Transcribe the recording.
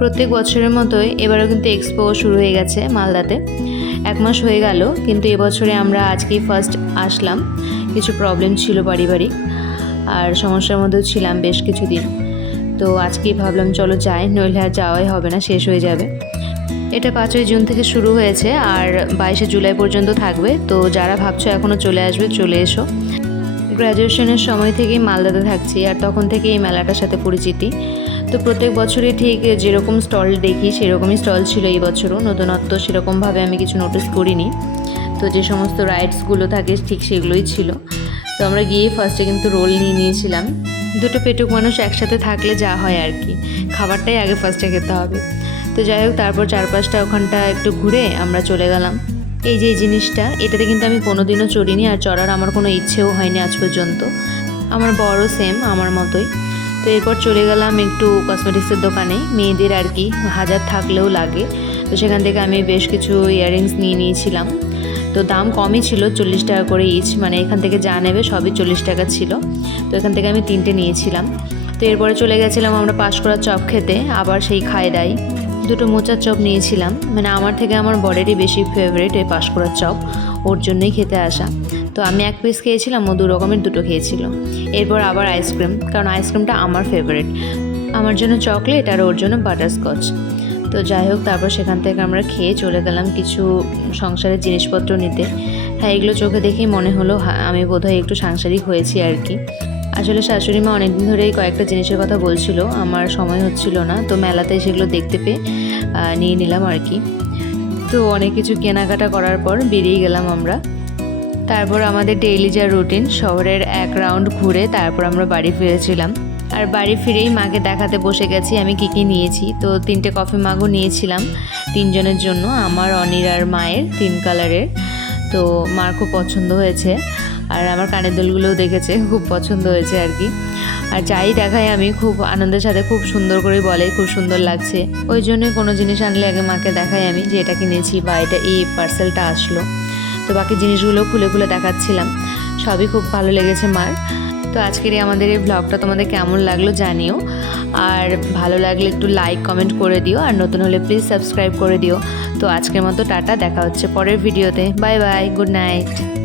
প্রত্যেক বছরের মতোই এবারও কিন্তু এক্সপো শুরু হয়ে গেছে মালদাতে। 1 মাস হয়ে গেল, কিন্তু এবছরে আমরা আজকেই ফার্স্ট আসলাম। কিছু প্রবলেম ছিল পারিবারিক, আর সমস্যার মধ্যেও ছিলাম বেশ কিছুদিন। তো আজকেই ভাবলাম চলো যাই, নইলে আর যাওয়াই হবে না, শেষ হয়ে যাবে। এটা 5ই জুন থেকে শুরু হয়েছে আর 22শে জুলাই পর্যন্ত থাকবে। তো যারা ভাবছো এখনও চলে আসবে, চলে এসো। গ্র্যাজুয়েশনের সময় থেকেই মালদাতে থাকছি, আর তখন থেকে এই মেলাটার সাথে পরিচিতি। তো প্রত্যেক বছরই ঠিক যেরকম স্টল দেখি সেরকমই স্টল ছিল এই বছরও। নতুনত্ব সেরকমভাবে আমি কিছু নোটিস করিনি। তো যে সমস্ত রাইডসগুলো থাকে ঠিক সেগুলোই ছিল। তো আমরা গিয়ে ফার্স্টে কিন্তু রোল নিয়ে নিয়েছিলাম। দুটো পেটুক মানুষ একসাথে থাকলে যা হয় আর কি, খাবারটাই আগে ফার্স্টে খেতে হবে। তো যাই হোক, তারপর 4-5টা ওখানটা একটু ঘুরে আমরা চলে গেলাম। এই যে জিনিসটা, এটাতে কিন্তু আমি কোনোদিনও চড়িনি, আর চড়ার আমার কোনো ইচ্ছেও হয়নি আজ পর্যন্ত। আমার বড় সেম আমার মতোই। তো এরপর চলে গেলাম একটু কসমেটিক্সের দোকানে, মেয়েদের আর কি হাজার থাকলেও লাগে। তো সেখান থেকে আমি বেশ কিছু ইয়াররিংস নিয়ে নিয়েছিলাম। তো দাম কমই ছিল, 40 টাকা করে ইচ, মানে এখান থেকে যা নেবে সবই 40 টাকা ছিল। তো এখান থেকে আমি 3টে নিয়েছিলাম। তো এরপরে চলে গেছিলাম আমরা পাঁশকুড়ার চপ খেতে, আবার সেই খায় দাই। 2টো মোচার চপ নিয়েছিলাম, মানে আমার থেকে আমার বরেরই বেশি ফেভারিট এই পাঁশকুড়ার চপ, ওর জন্যই খেতে আসা। তো আমি 1 পিস খেয়েছিলাম, ও 2 রকমের 2টো খেয়েছিল। এরপর আবার আইসক্রিম, কারণ আইসক্রিমটা আমার ফেভারিট। আমার জন্য চকলেট আর ওর জন্য বাটারস্কচ। তো যাই হোক, তারপর সেখান থেকে আমরা খেয়ে চলে গেলাম কিছু সংসারের জিনিসপত্র নিতে। হ্যাঁ, এগুলো চোখে দেখেই মনে হলো আমি বোধহয় একটু সাংসারিক হয়েছি আর কি। আসলে শাশুড়ি মা অনেকদিন ধরেই কয়েকটা জিনিসের কথা বলছিল, আমার সময় হচ্ছিল না। তো মেলাতে সেগুলো দেখতে পেয়ে নিয়ে নিলাম আর কি। তো অনেক কিছু কেনাকাটা করার পর বেরিয়ে গেলাম আমরা। তারপর আমাদের ডেইলি যা রুটিন, শহরের 1 রাউন্ড ঘুরে তারপর আমরা বাড়ি ফিরেছিলাম। আর বাড়ি ফিরেই মাকে দেখাতে বসে গেছি আমি কী কী নিয়েছি। তো 3টে কফি মাগও নিয়েছিলাম 3 জনের জন্য, আমার, অনির আর মায়ের 3 কালারের। তো মার খুব পছন্দ হয়েছে, আর আমার কানের দুলগুলোও দেখেছে, খুব পছন্দ হয়েছে আর কি। আর যাই দেখাই আমি খুব আনন্দের সাথে, খুব সুন্দর করে বলে খুব সুন্দর লাগছে। ওই জন্যই কোনো জিনিস আনলে আগে মাকে দেখাই আমি যে এটা কিনেছি বা এটা এই পার্সেলটা আসলো। তো বাকি জিনিসগুলো খুলে খুলে দেখাচ্ছিলাম, সবই খুব ভালো লেগেছে মার। তো আজকের আমাদের এই ব্লগটা তোমাদের কেমন লাগলো জানিও, আর ভালো লাগলে একটু লাইক কমেন্ট করে দিও, আর নতুন হলে প্লিজ সাবস্ক্রাইব করে দিও। তো আজকের মতো টাটা, দেখা হচ্ছে পরের ভিডিওতে। Bye bye, good night.